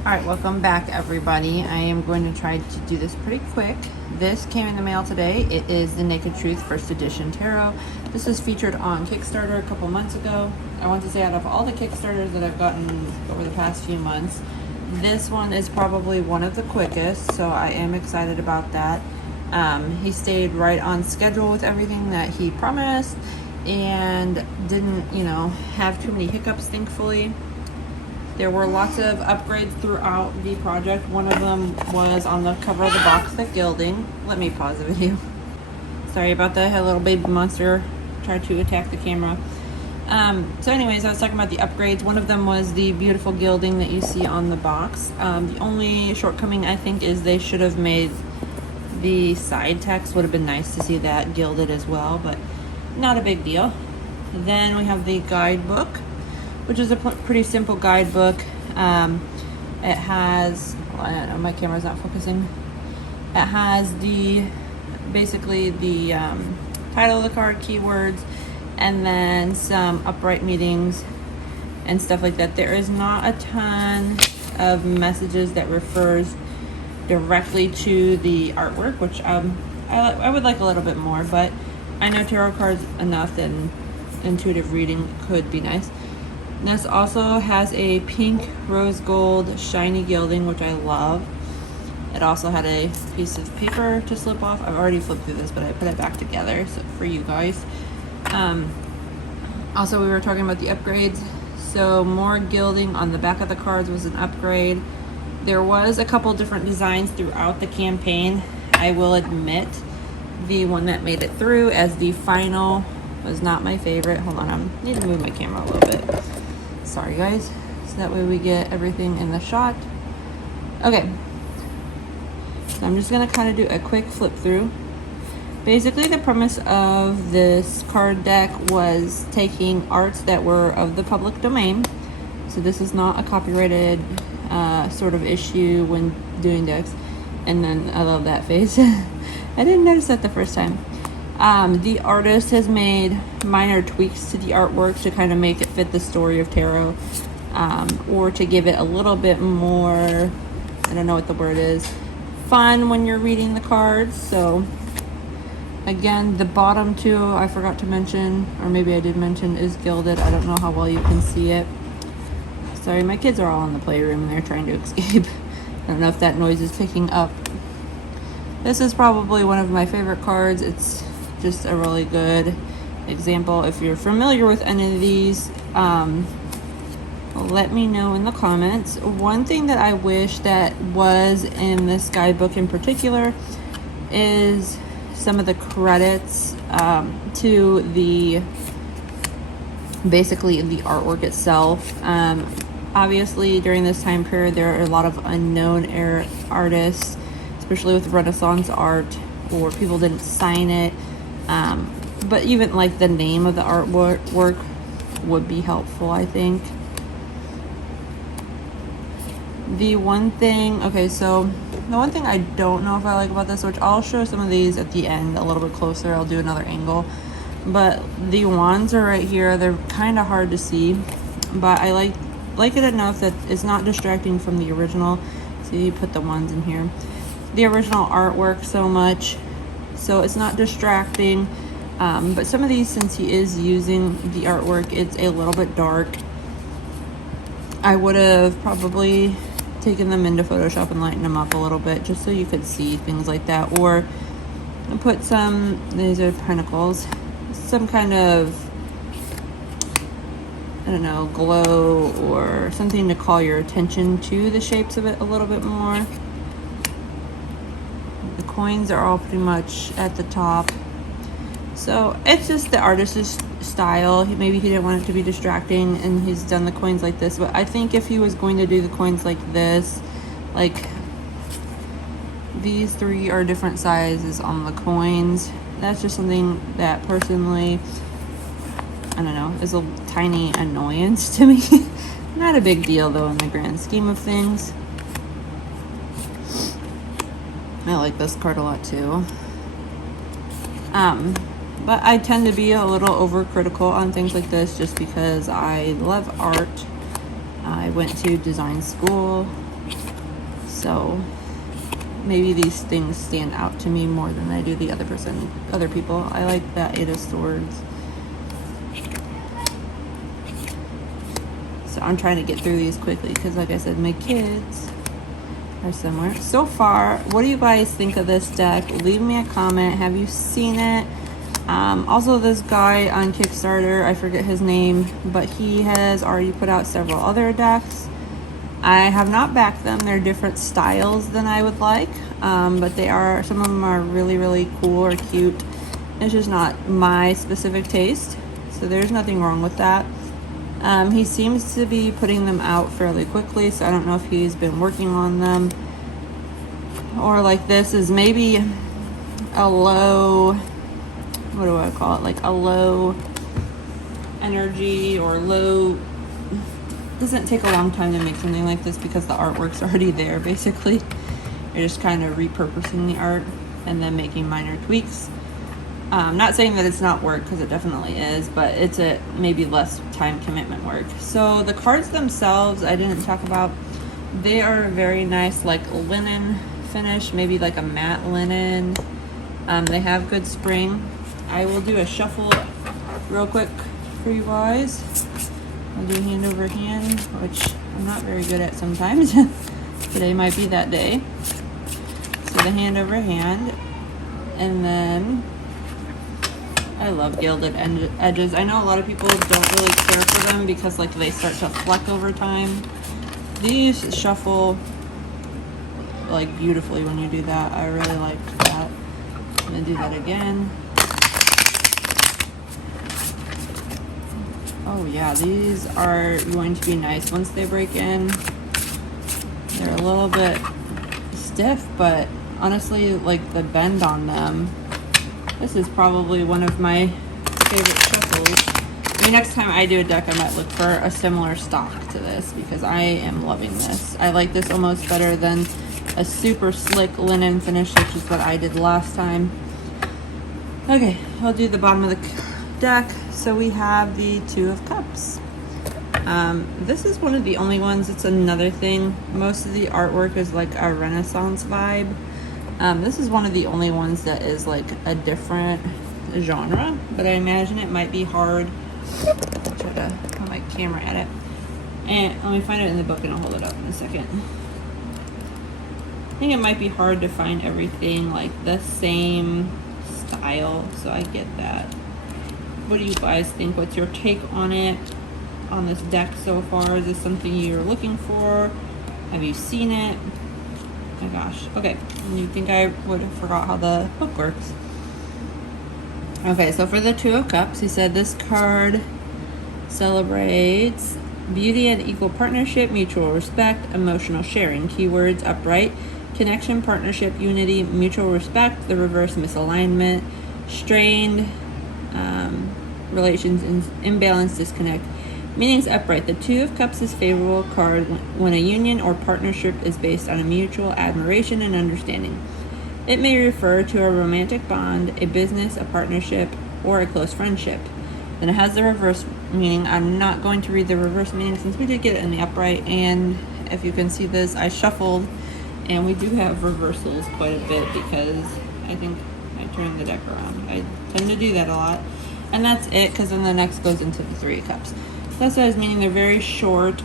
Alright, welcome back everybody. I am going to try to do this pretty quick. This came in the mail today. It is the Naked Truth First Edition Tarot. This was featured on Kickstarter a couple months ago. I want to say out of all the Kickstarters that I've gotten over the past few months, this one is probably one of the quickest, so I am excited about that. He stayed right on schedule with everything that he promised and didn't, have too many hiccups, thankfully. There were lots of upgrades throughout the project. One of them was on the cover of the box, the gilding. Let me pause the video. Sorry about that. I had a little baby monster try to attack the camera. So anyways, I was talking about the upgrades. One of them was the beautiful gilding that you see on the box. The only shortcoming, I think, is they should have made the side text. Would have been nice to see that gilded as well, but not a big deal. Then we have the guidebook, which is a pretty simple guidebook. It has, I don't know, my camera's not focusing. It has basically the title of the card, keywords, and then some upright meanings and stuff like that. There is not a ton of messages that refers directly to the artwork, which I would like a little bit more, but I know tarot cards enough and intuitive reading could be nice. This also has a pink rose gold shiny gilding, which I love. It also had a piece of paper to slip off. I've already flipped through this, but I put it back together for you guys. Also, we were talking about the upgrades. So more gilding on the back of the cards was an upgrade. There was a couple different designs throughout the campaign. I will admit the one that made it through as the final was not my favorite. Hold on, I need to move my camera a little bit. Sorry guys, so that way we get everything in the shot. Okay, so I'm just gonna kind of do a quick flip through. Basically, the premise of this card deck was taking arts that were of the public domain. So this is not a copyrighted sort of issue when doing decks. And then I love that face. I didn't notice that the first time. The artist has made minor tweaks to the artwork to kind of make it fit the story of tarot, or to give it a little bit more, I don't know what the word is, fun when you're reading the cards. So again, the bottom two I forgot to mention, or maybe I did mention, is gilded. I don't know how well you can see it. Sorry, my kids are all in the playroom and they're trying to escape. I don't know if that noise is picking up. This is probably one of my favorite cards. It's just a really good example. If you're familiar with any of these, let me know in the comments. One thing that I wish that was in this guidebook in particular is some of the credits to basically the artwork itself. Obviously during this time period there are a lot of unknown artists, especially with Renaissance art, or people didn't sign it. But even like the name of the artwork would be helpful, I think. The one thing I don't know if I like about this, which I'll show some of these at the end a little bit closer, I'll do another angle, but the wands are right here. They're kind of hard to see, but I like it enough that it's not distracting from the original. See, you put the wands in here, the original artwork so much, so it's not distracting. But some of these, since he is using the artwork, it's a little bit dark. I would have probably taken them into Photoshop and lightened them up a little bit just so you could see things like that, or put these are pentacles, some kind of, I don't know, glow or something to call your attention to the shapes of it a little bit more. The coins are all pretty much at the top. So it's just the artist's style. Maybe he didn't want it to be distracting and he's done the coins like this. But I think if he was going to do the coins like this, like these three are different sizes on the coins. That's just something that personally, I don't know, is a tiny annoyance to me. Not a big deal though in the grand scheme of things. I like this card a lot too. But I tend to be a little overcritical on things like this just because I love art. I went to design school So maybe these things stand out to me more than I do the other people. I like that 8 of Swords. So I'm trying to get through these quickly because, like I said, my kids are somewhere. So far, what do you guys think of this deck? Leave me a comment. Have you seen it? Also, this guy on Kickstarter, I forget his name, but he has already put out several other decks. I have not backed them. They're different styles than I would like, but they are, some of them are really, really cool or cute. It's just not my specific taste, so there's nothing wrong with that. He seems to be putting them out fairly quickly, so I don't know if he's been working on them, or like this is maybe a low, what do I call it, like a low energy or low, doesn't take a long time to make something like this because the artwork's already there basically. You're just kind of repurposing the art and then making minor tweaks. Not saying that it's not work, because it definitely is, but it's a maybe less time commitment work. So the cards themselves I didn't talk about. They are very nice, like linen finish, maybe like a matte linen. They have good spring. I will do a shuffle real quick for you guys. I'll do hand over hand, which I'm not very good at sometimes. Today might be that day. So the hand over hand, and then I love gilded edges. I know a lot of people don't really care for them because like they start to fleck over time. These shuffle like beautifully when you do that. I really like that. I'm gonna do that again. Oh yeah, these are going to be nice once they break in. They're a little bit stiff, but honestly, like the bend on them, this is probably one of my favorite shuffles. I mean, next time I do a deck, I might look for a similar stock to this because I am loving this. I like this almost better than a super slick linen finish, which is what I did last time. Okay, I'll do the bottom of the deck. So we have the 2 of Cups. This is one of the only ones. It's another thing. Most of the artwork is like a Renaissance vibe. This is one of the only ones that is like a different genre, but I imagine it might be hard. I'll try to put my camera at it. And let me find it in the book and I'll hold it up in a second. I think it might be hard to find everything like the same style, so I get that. What do you guys think? What's your take on it, on this deck so far? Is this something you're looking for? Have you seen it? Oh my gosh. Okay, you think I would have forgot how the book works. Okay, so for the 2 of Cups, he said this card celebrates beauty and equal partnership, mutual respect, emotional sharing. Keywords: upright, connection, partnership, unity, mutual respect. The reverse: misalignment, strained, relations, imbalance, disconnect. Meanings: upright. The 2 of Cups is favorable card when a union or partnership is based on a mutual admiration and understanding. It may refer to a romantic bond, a business, a partnership, or a close friendship. Then it has the reverse meaning. I'm not going to read the reverse meaning since we did get it in the upright, and if you can see this, I shuffled, and we do have reversals quite a bit because I think I turned the deck around. I tend to do that a lot. And that's it, because then the next goes into the 3 of Cups. That's what I was meaning. They're very short.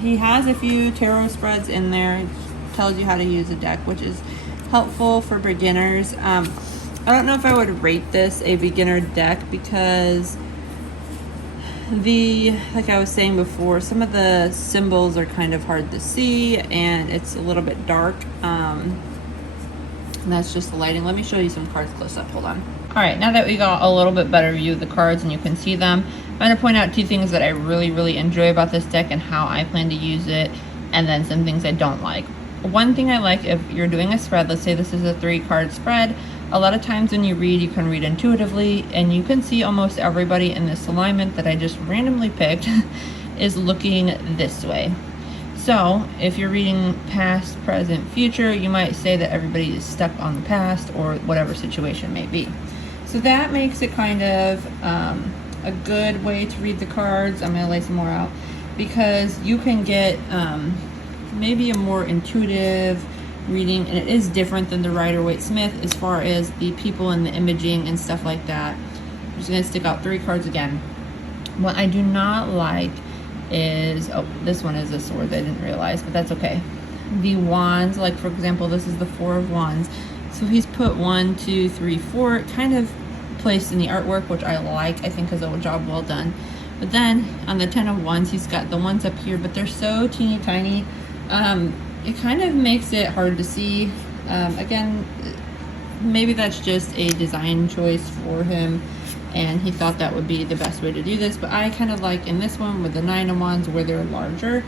He has a few tarot spreads in there. It tells you how to use a deck, which is helpful for beginners. I don't know if I would rate this a beginner deck because like I was saying before, some of the symbols are kind of hard to see and it's a little bit dark. And that's just the lighting. Let me show you some cards close up. Hold on. All right, now that we got a little bit better view of the cards and you can see them, I'm going to point out 2 things that I really enjoy about this deck and how I plan to use it, and then some things I don't like. One thing I like, if you're doing a spread, let's say this is a 3-card spread, a lot of times when you read, you can read intuitively, and you can see almost everybody in this alignment that I just randomly picked is looking this way. So if you're reading past, present, future, you might say that everybody is stuck on the past or whatever situation may be. So that makes it kind of a good way to read the cards. I'm going to lay some more out because you can get maybe a more intuitive reading, and it is different than the Rider-Waite-Smith as far as the people and the imaging and stuff like that. I'm just going to stick out 3 cards again. What I do not like is, oh, this one is a sword I didn't realize, but that's okay. The wands, like for example, this is the 4 of Wands. So he's put 1, 2, 3, 4 kind of placed in the artwork, which I like. I think is a job well done. But then on the 10 of Wands, he's got the ones up here, but they're so teeny tiny. It kind of makes it hard to see. Again, maybe that's just a design choice for him, and he thought that would be the best way to do this. But I kind of like in this one with the 9 of Wands where they're larger.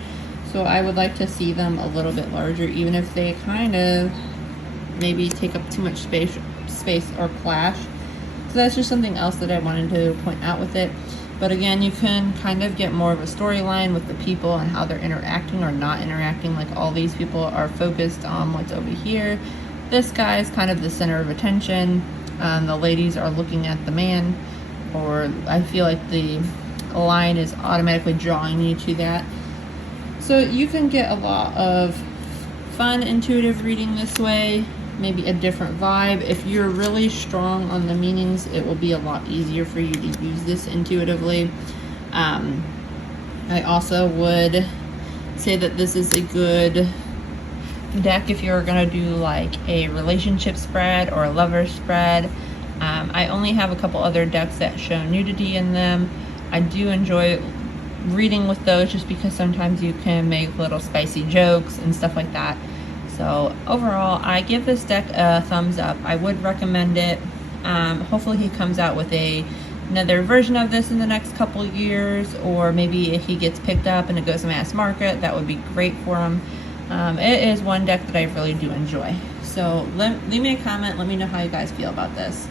So I would like to see them a little bit larger, even if they kind of maybe take up too much space or clash. So that's just something else that I wanted to point out with it. But again, you can kind of get more of a storyline with the people and how they're interacting or not interacting. Like all these people are focused on what's over here. This guy is kind of the center of attention. The ladies are looking at the man, or I feel like the line is automatically drawing you to that. So you can get a lot of fun, intuitive reading this way, maybe a different vibe. If you're really strong on the meanings, it will be a lot easier for you to use this intuitively. I also would say that this is a good deck if you're gonna do like a relationship spread or a lover spread. I only have a couple other decks that show nudity in them. I do enjoy reading with those just because sometimes you can make little spicy jokes and stuff like that. So overall, I give this deck a thumbs up. I would recommend it. Hopefully he comes out with another version of this in the next couple years, or maybe if he gets picked up and it goes to mass market, that would be great for him. It is one deck that I really do enjoy. So leave me a comment, let me know how you guys feel about this.